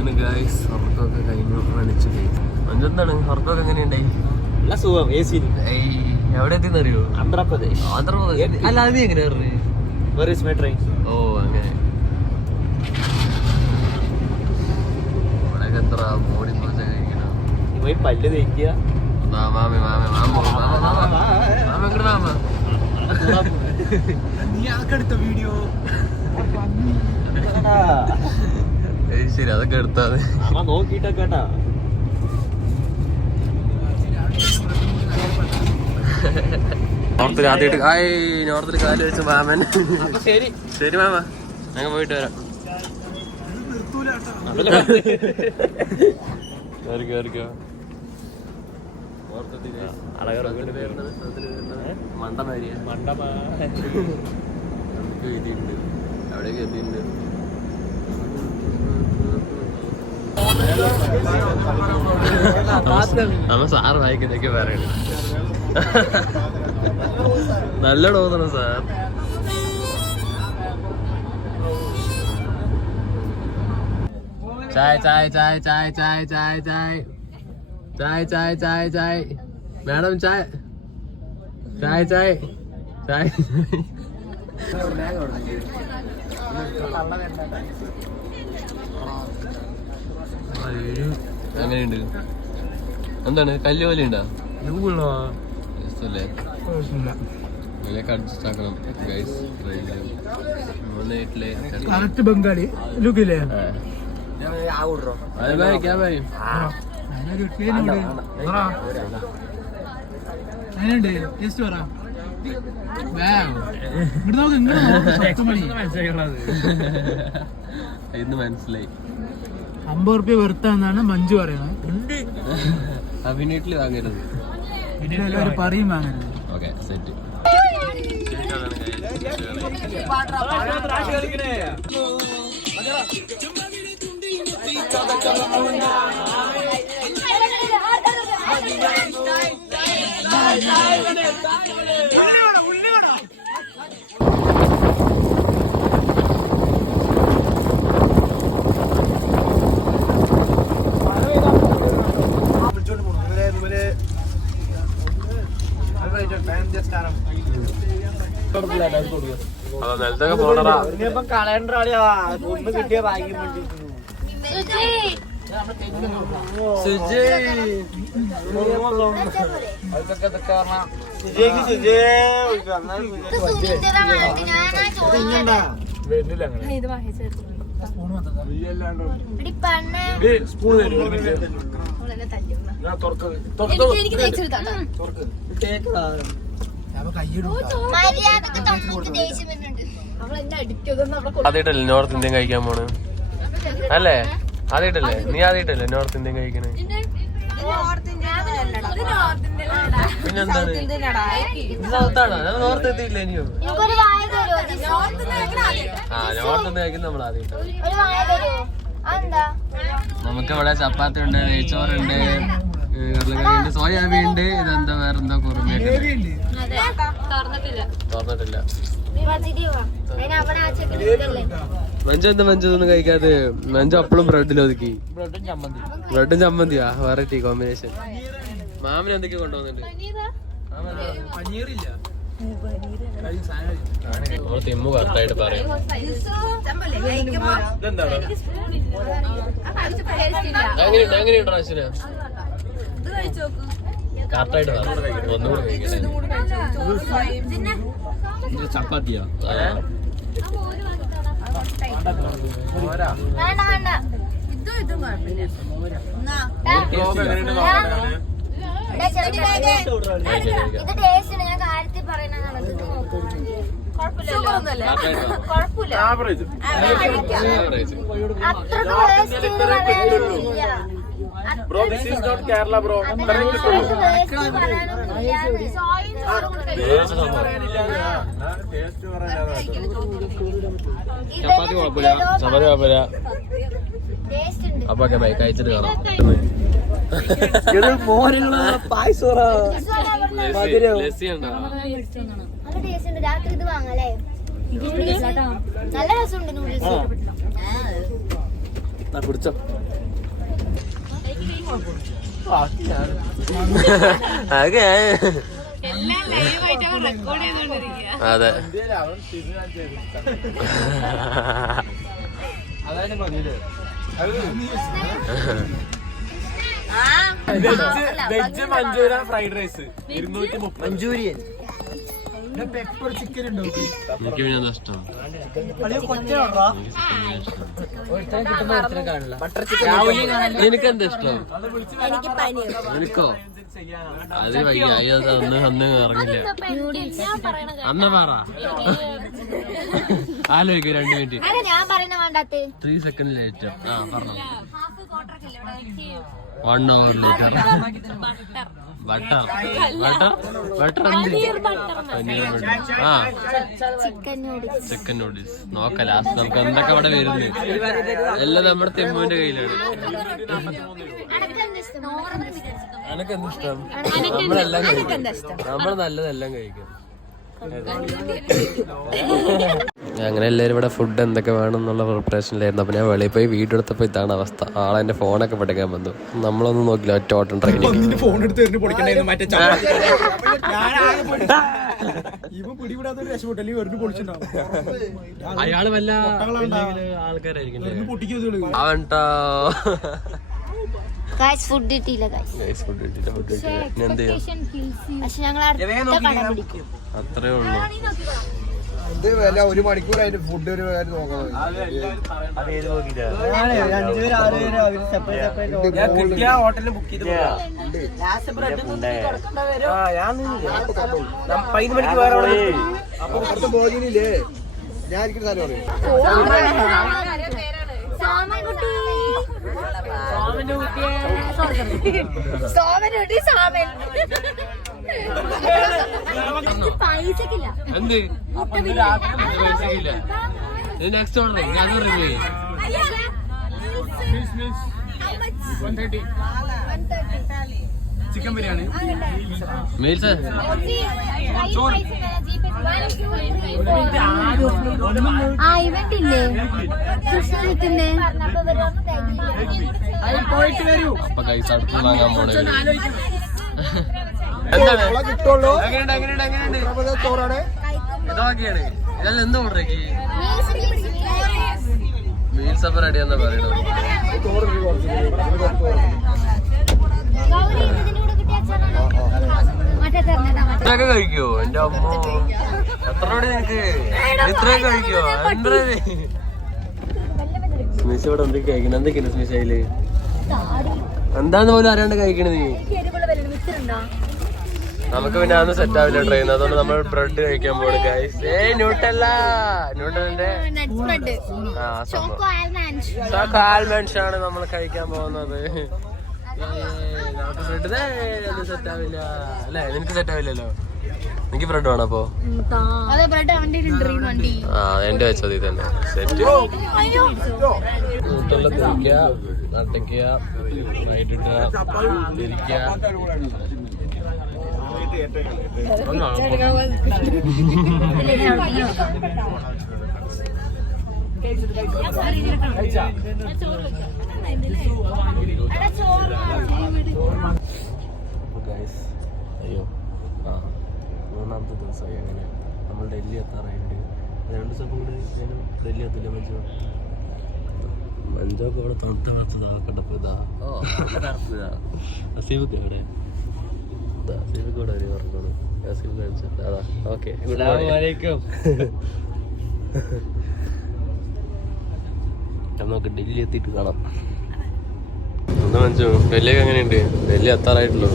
അങ്ങനെ ഗൈസ് ഉറക്കമൊക്കെ കഴിഞ്ഞു മണിച്ചു കഴിഞ്ഞു. എന്താണ് ഉറക്കമൊക്കെ എങ്ങനെയുണ്ടായി? നല്ല സുഖം. എവിടെ എത്തിന്നറിയോ? ആന്ധ്രാപ്രദേശ്. ആന്ധ്രാപ്രദേശ് അല്ല, അത് എങ്ങനെ പറഞ്ഞു? ഓ അങ്ങനെ. ഇവിടെയൊക്കെ എത്ര ബോഡി ദോശ കഴിക്കണം. പോയി പല്ല് തേക്കുക. മാമ വീഡിയോ ശരി, അതൊക്കെ എടുത്താൽ നോക്കിട്ടൊക്കെ നോർത്തിൽ ആദ്യമായിട്ട് നോർത്തിൽ കാല് വെച്ച മാമൻ. ശരി ശരി മാമ, ഞങ്ങൾ പോയിട്ട് വരാം. അവിടേക്ക് എത്തിയിട്ടുണ്ട്. നമ്മ സാറ് വായിക്കുന്നൊക്കെ പറയണ നല്ല തോന്നണം സാർ. ചായ ചായ ചായ ചായ ചായ ചായ ചായ ചായ ചായ ചായ ചായ മാഡം ചായ ചായ ചായ ചായ. അങ്ങനെയുണ്ട്. എന്താണ് കല്ല് പോലെ ഉണ്ടോ? അഡ്ജസ്റ്റ് ആക്കണം ഗൈസ്. ബംഗാളി ലുക്കില്ലേ? ഇന്ന് മനസ്സിലായി. 50 റുപ്യ വെറുത്താന്നാണ് മഞ്ജു പറയണത്. വീട്ടില് വാങ്ങരുത്, എല്ലാവരും പറയും വാങ്ങരുത്. Okay set. നിലത്തൊക്കെ പോണടാ. കളയണ്ട ഒന്ന് കിട്ടിയ ഭാഗ്യം ആദ്യമായിട്ടല്ലേ നോർത്ത് ഇന്ത്യൻ കഴിക്കാൻ പോണ് അല്ലേ? ആദ്യമായിട്ടല്ലേ? നീ ആദ്യമായിട്ടല്ലേ നോർത്ത് ഇന്ത്യൻ കഴിക്കണേ? പിന്നെന്താണ് സൗത്താണോ? നോർത്ത് എത്തിയില്ല ഇനിയോ? നോർത്ത് ഇന്ത്യ കഴിക്കുന്ന നമ്മൾ ആദ്യമായിട്ട്. നമുക്കിവിടെ ചപ്പാത്തി ഉണ്ട്, നെയ്ച്ചോറുണ്ട്, കടലക്കറിയുണ്ട്, സോയാബീൻ ഉണ്ട്, ഇതെന്താ വേറെന്താ കുറുമയൊക്കെ തുറന്നിട്ടില്ല. മഞ്ജു എന്താ മഞ്ജു ഒന്നും കഴിക്കാതെ? മഞ്ജു അപ്പളും ബ്രെഡിൽ ഒതുക്കി. ബ്രെഡും ചമ്മന്തിയാ വെറൈറ്റി കോമ്പിനേഷൻ. മാമിന് എന്തൊക്കെയാ കൊണ്ടുവന്നിട്ടുണ്ട്? തിമ്മു കറക്റ്റായിട്ട് പറയും. എങ്ങനെയുണ്ടോ അശ്വിന? കറക്റ്റായിട്ട് ഒന്നുകൂടി ചപ്പാത്തിയാ? Bro, this is not Kerala, bro. ചപ്പാത്തി കുഴപ്പമില്ല, ചപ്പാത്തി കുഴപ്പമില്ല. അപ്പൊ ബൈ കഴിച്ചിട്ട് കാണാം. ലസ്സി ഉണ്ടോ? രാത്രി ഇത് വാങ്ങാല്ലേ? നല്ല രസമുണ്ട്. കുടിച്ചോ. അതൊക്കെ അതെ അതാണ് മതിയില്ലേ veg Manchurian fried rice 230 Manchurian pepper chicken ഉണ്ടോ? എനിക്ക് പിന്നെ എന്താ ഇഷ്ടം നിനക്കെന്താ ഇഷ്ടം നിനക്കോ അത് വയ്യ അന്ന് ഇറങ്ങില്ല അന്ന പറ ആലോചിക്കും 2 മിനിറ്റ് ഞാൻ പറയുന്ന വേണ്ടാത്ത 3 സെക്കൻഡ് ലേറ്റ് ആ പറഞ്ഞു 1 hour later butter paneer butter ആ ചിക്കൻ നൂഡിൽസ് നോക്കാം ലാസ്റ്റ് നമുക്ക് എന്തൊക്കെ അവിടെ വരുന്നത് എല്ലാം നമ്മുടെ തെമ്മുവിന്റെ കയ്യിലാണ്. എനക്ക് എന്താ ഇഷ്ടം നമ്മളെല്ലാം കഴിക്കും നമ്മൾ നല്ലതെല്ലാം കഴിക്കും. അങ്ങനെ എല്ലാവരും ഇവിടെ ഫുഡ് എന്തൊക്കെ വേണം എന്നുള്ള പ്രിപ്പറേഷനിലായിരുന്നു. അപ്പോൾ ഞാൻ വെളിയിൽ പോയി വീഡിയോ എടുത്തപ്പോൾ ഇതാണ് അവസ്ഥ. ആളെൻ്റെ ഫോണൊക്കെ പഠിക്കാൻ വന്നു. നമ്മളൊന്നും നോക്കില്ല, ഒറ്റ ഓട്ടം ട്രെയിനിങ്. ഫോൺ എടുത്ത് എറിഞ്ഞ് പൊളിക്കണ്ടായിരുന്നു മറ്റേ അയാള് വല്ല ആൾക്കാരായിരിക്കും. ഫുഡ് കിട്ടിയില്ല പക്ഷെ ഞങ്ങൾ അത്രേ ഉള്ളൂ. ഒരു മണിക്കൂറായിട്ട് ഫുഡ് ഒരു കാര്യം നോക്കണം. ഹോട്ടലിൽ ബുക്ക് ചെയ്ത് 15 മണിക്ക് വേറെ അപ്പൊ അടുത്ത ഭോജനില്ലേ ഞാൻ ഇരിക്കുന്ന സ്ഥലം പറയും. എന്ത് നെക്സ്റ്റ് ഓർഡർ ഞാൻ review chicken biryani meals event ഇല്ലേ പോയിട്ട് വരൂ. അപ്പൊ കൈസ് അടുത്ത് വാങ്ങാൻ പോണേ. എന്താണ് ഇതൊക്കെയാണ് ഇതെല്ലാം എന്താ ഓർഡർ മീൽസ് അപ്പൊ റെഡി എന്നാ പറയണത്. ഇതൊക്കെ കഴിക്കോ എന്റെ അമ്മ? എത്ര രൂപ നിനക്ക് ഇത്രയും കഴിക്കോ? സ്മിഷ ഇവിടെ എന്തൊക്കെ കഴിക്കണം? എന്തൊക്കെയാണ് സ്മിഷയില് എന്താന്ന് പോലും അറിയാണ്ട് കഴിക്കണത് നീ? നമുക്ക് പിന്നെ അതൊന്നും സെറ്റ് ആവില്ല ട്രെയിൻ. അതുകൊണ്ട് നമ്മൾ ബ്രെഡ് കഴിക്കാൻ പോണ് ഗൈസ്. ന്യൂട്ടലിന്റെ ആൽമണ്ട്സ് ആണ് നമ്മൾ കഴിക്കാൻ പോകുന്നത്. നമുക്ക് ബ്രെഡ് ഒന്നും സെറ്റ് ആവില്ല അല്ലേ? നിനക്ക് സെറ്റ് ആവില്ലല്ലോ. എനിക്ക് ബ്രെഡ് വേണം. അപ്പൊ എന്റെ വെച്ചത് തന്നെ സെറ്റ്. ന്യൂട്ടലിൽ തിരിക്കുക, നട്ടിക്കുക, വൈകിട്ട് തിരിക്കുക. അയ്യോ ആ 3ാമത്തെ ദിവസമായി. അങ്ങനെ നമ്മൾ ഡൽഹി എത്താറായിട്ട് 2 ദിവസം കൂടി ഡൽഹി എത്തില്ല. മഞ്ചൊക്കെ ഇവിടെ തണുത്ത് വെച്ചതാക്കട്ടപ്പോ ഇതാ അസീബൊക്കെ എവിടെ? അസീബൊക്കെ ഇവിടെ വരെ പറഞ്ഞോളൂ. അസീബ് കാണിച്ചിട്ട് അതാ ഓക്കെ. നമുക്ക് ഡൽഹി എത്തിയിട്ട് കാണാം. എന്താ മനസ്സിലോ ഡൽഹിയൊക്കെ എങ്ങനെയുണ്ട്? ഡൽഹി എത്താറായിട്ടുള്ളൂ.